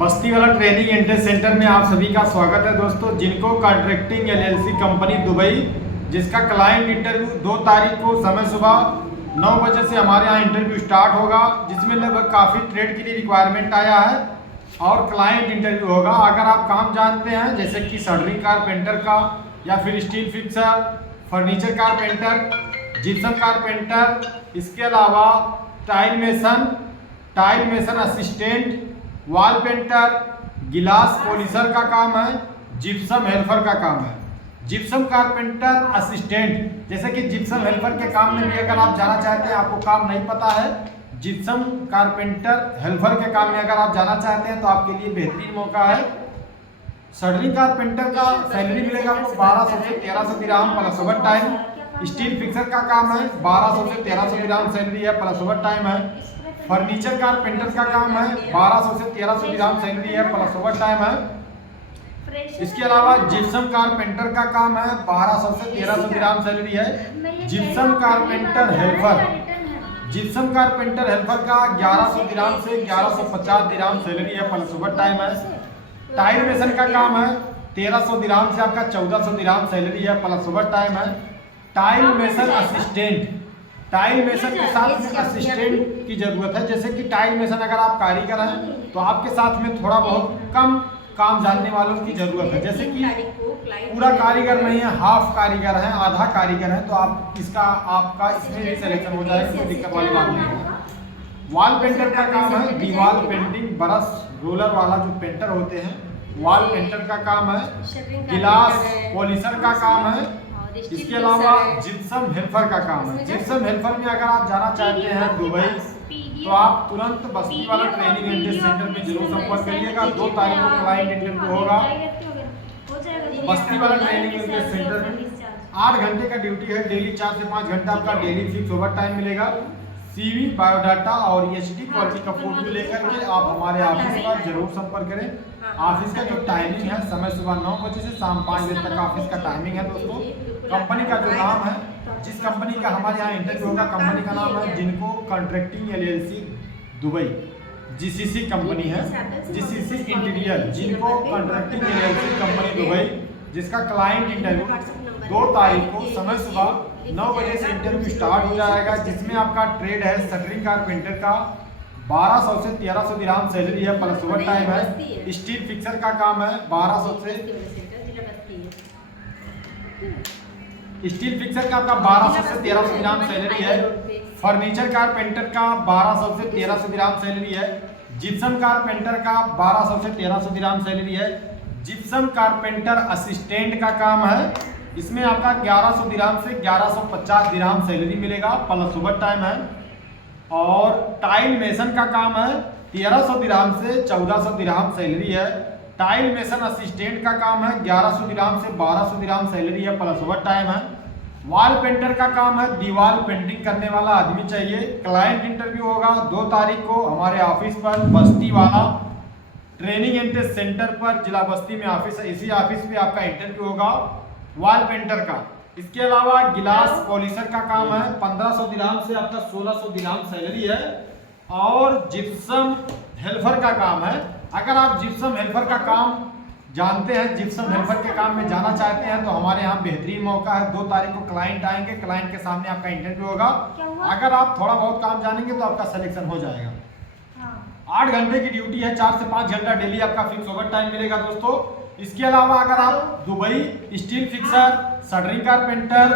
बस्ती वाला training entrance centre में आप सभी का स्वागत है दोस्तों। जिनको कॉन्ट्रैक्टिंग एलएलसी कंपनी दुबई, जिसका क्लाइंट इंटरव्यू 2 तारीख को समय सुबह 9 बजे से हमारे यहाँ इंटरव्यू स्टार्ट होगा, जिसमें लगभग काफ़ी ट्रेड के लिए रिक्वायरमेंट आया है और क्लाइंट इंटरव्यू होगा। अगर आप काम जानते हैं जैसे कि सटरिंग कारपेंटर का या फिर steel fixer, furniture carpenter, gypsum carpenter, इसके अलावा tile mason assistant, wall painter, गिलास पॉलिशर का काम है, जिप्सम हेल्पर का काम है। जिप्सम कारपेंटर असिस्टेंट, जैसे कि जिप्सम हेल्पर के काम में भी अगर आप जाना चाहते हैं, आपको काम नहीं पता है, जिप्सम कारपेंटर हेल्पर के काम में अगर आप जाना चाहते हैं तो आपके लिए बेहतरीन मौका है। सटरिंग कारपेंटर का सैलरी मिलेगा आपको 1200 से 1300 दिरहम plus overtime. Steel fixer का काम है 1200 से 1300 दिरहम सैलरी है प्लस ओवर टाइम है। फर्नीचर कारपेंटर का काम है 1200 से 1300 दिरहम सैलरी है प्लस ओवर टाइम है। इसके अलावा जिप्सम कारपेंटर का काम है 1200 से 1300 दिरहम सैलरी है। जिप्सम कारपेंटर हेल्पर का 1100 दिरहम से 1150 दिरहम सैलरी है प्लस ओवर टाइम है। टाइल मेसन का काम है 1300 दिरहम से आपका 1400 दिरहम सैलरी है प्लस ओवर टाइम है। टाइल मेसन के साथ असिस्टेंट की जरूरत है। जैसे कि टाइल मेसन अगर आप कारीगर हैं तो आपके साथ में थोड़ा बहुत कम काम जानने वालों की जरूरत है। जैसे कि पूरा कारीगर नहीं है, हाफ कारीगर है, आधा कारीगर है, तो आपका इसमें भी सिलेक्शन हो जाएगा, कोई दिक्कत वाली बात नहीं है। वॉल पेंटर का काम है दीवार पेंटिंग, ब्रश रोलर वाला जो पेंटर होते हैं, वॉल पेंटर का काम है। गिलास पॉलिशर का काम है। इसके अलावा जिप्सम हेल्पर का काम है। जिप्सम हेल्पर में अगर आप जाना चाहते हैं दुबई तो आप तुरंत बस्ती वाला ट्रेनिंग एंट्रेंस सेंटर में जरूर संपर्क करिएगा। 2 तारीख को क्लाइंट इंटरव्यू होगा। बस्ती वाला ट्रेनिंग एंट्रेंस सेंटर में 8 घंटे का ड्यूटी है, डेली 4 से 5 घंटा आपका डेली फिक्स ओवर टाइम मिलेगा। CV, बायोडाटा और HD क्वालिटी का फोटो लेकर के आप हमारे ऑफिस पर जरूर संपर्क करें। ऑफिस का जो टाइमिंग है समय सुबह 9 बजे से शाम 5 बजे तक ऑफिस का टाइमिंग है दोस्तों। कंपनी का जो नाम है, जिस कंपनी का हमारे यहाँ इंटरव्यू होगा, कंपनी का नाम है जिनको contracting LLC Dubai, GCC company है, GCC इंटीरियर, जिनको कॉन्ट्रैक्टिंग LLC कंपनी दुबई, जिसका क्लाइंट इंटरव्यू 2 तारीख को समय सुबह 9 बजे से इंटरव्यू स्टार्ट हो जाएगा। जिसमें आपका ट्रेड है सटरिंग कारपेंटर का 1200 से 1300 दिरहम सैलरी है प्लस ओवर टाइम है। स्टील फिक्सर का काम है 1200 से स्टील फिक्सर का आपका 1200 से 1300 दिरहम सैलरी है। फर्नीचर कारपेंटर का 1200 से 1300 दिरहम सैलरी है। जिप्सम कारपेंटर का 1200 से 1300 दिरहम सैलरी है। जिप्सम कारपेंटर असिस्टेंट का काम है, इसमें आपका 1100 दिरहम से 1150 दिरहम सैलरी मिलेगा प्लस ओवर टाइम है। और टाइल मेसन का काम है 1300 दिरहम से 1400 दिरहम सैलरी है। टाइल मेसन असिस्टेंट का काम है 1100 दिरहम से 1200 दिरहम सैलरी है प्लस ओवर टाइम है। वॉल पेंटर का काम है दीवार पेंटिंग करने वाला आदमी चाहिए। क्लाइंट इंटरव्यू होगा 2 तारीख को हमारे ऑफिस पर, बस्ती वाला ट्रेनिंग एंट्रेंस सेंटर पर, जिला बस्ती में ऑफिस है। इसी ऑफिस पे आपका इंटरव्यू होगा वॉल पेंटर का। इसके अलावा गिलास पॉलिशर का काम है 1500 दिरहम से आपका 1600 दिरहम सैलरी है। और जिप्सम हेल्पर का काम है। अगर आप जिप्सम हेल्पर का काम जानते हैं, जिप्सम हेल्पर के काम में जाना चाहते हैं तो हमारे यहाँ बेहतरीन मौका है। 2 तारीख को क्लाइंट आएंगे, क्लाइंट के सामने आपका इंटरव्यू होगा। अगर आप थोड़ा बहुत काम जानेंगे तो आपका सिलेक्शन हो जाएगा। 8 घंटे की ड्यूटी है, 4 से 5 घंटा डेली आपका फिक्स ओवर टाइम मिलेगा दोस्तों। इसके अलावा अगर आप Dubai steel fixer, shuttering carpenter,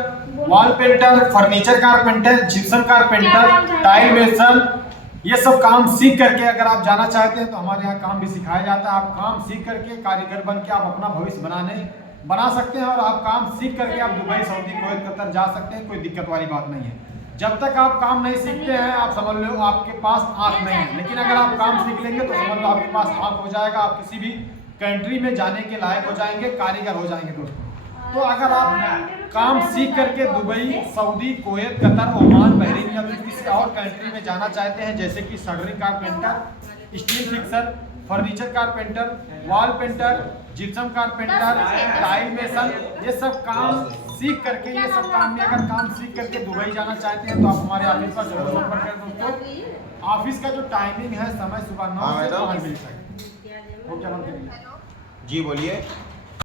wall painter, furniture carpenter, gypsum carpenter, tile mason, ये सब काम सीख करके अगर आप जाना चाहते हैं तो हमारे यहाँ काम भी सिखाया जाता है। आप काम सीख करके कारीगर बन के आप अपना भविष्य बना सकते हैं। और आप काम सीख करके आप दुबई, सऊदी, कुवैत, कतर जा सकते हैं, कोई दिक्कत वाली बात नहीं है। जब तक आप काम नहीं सीखते हैं आप समझ लो आपके पास आँख नहीं है, लेकिन अगर आप काम सीख लेंगे तो समझ लो आपके पास आँख हो जाएगा। आप किसी भी कंट्री में जाने के लायक हो जाएंगे, कारीगर हो जाएंगे दोस्तों। तो अगर आप काम सीख करके Dubai, Saudi, Kuwait, Qatar, Oman, Bahrain या फिर किसी और कंट्री में जाना चाहते हैं, जैसे कि shuttering carpenter, steel fixer, furniture carpenter, wall painter, gypsum carpenter, tile mason, ये सब काम सीख करके दुबई जाना चाहते हैं तो आप हमारे ऑफिस पर जरूर संपर्क करें दोस्तों। ऑफिस का जो टाइमिंग है समय सुबह 9 से 5 बजे तक। वो क्या नाम है? हेलो। जी बोलिए।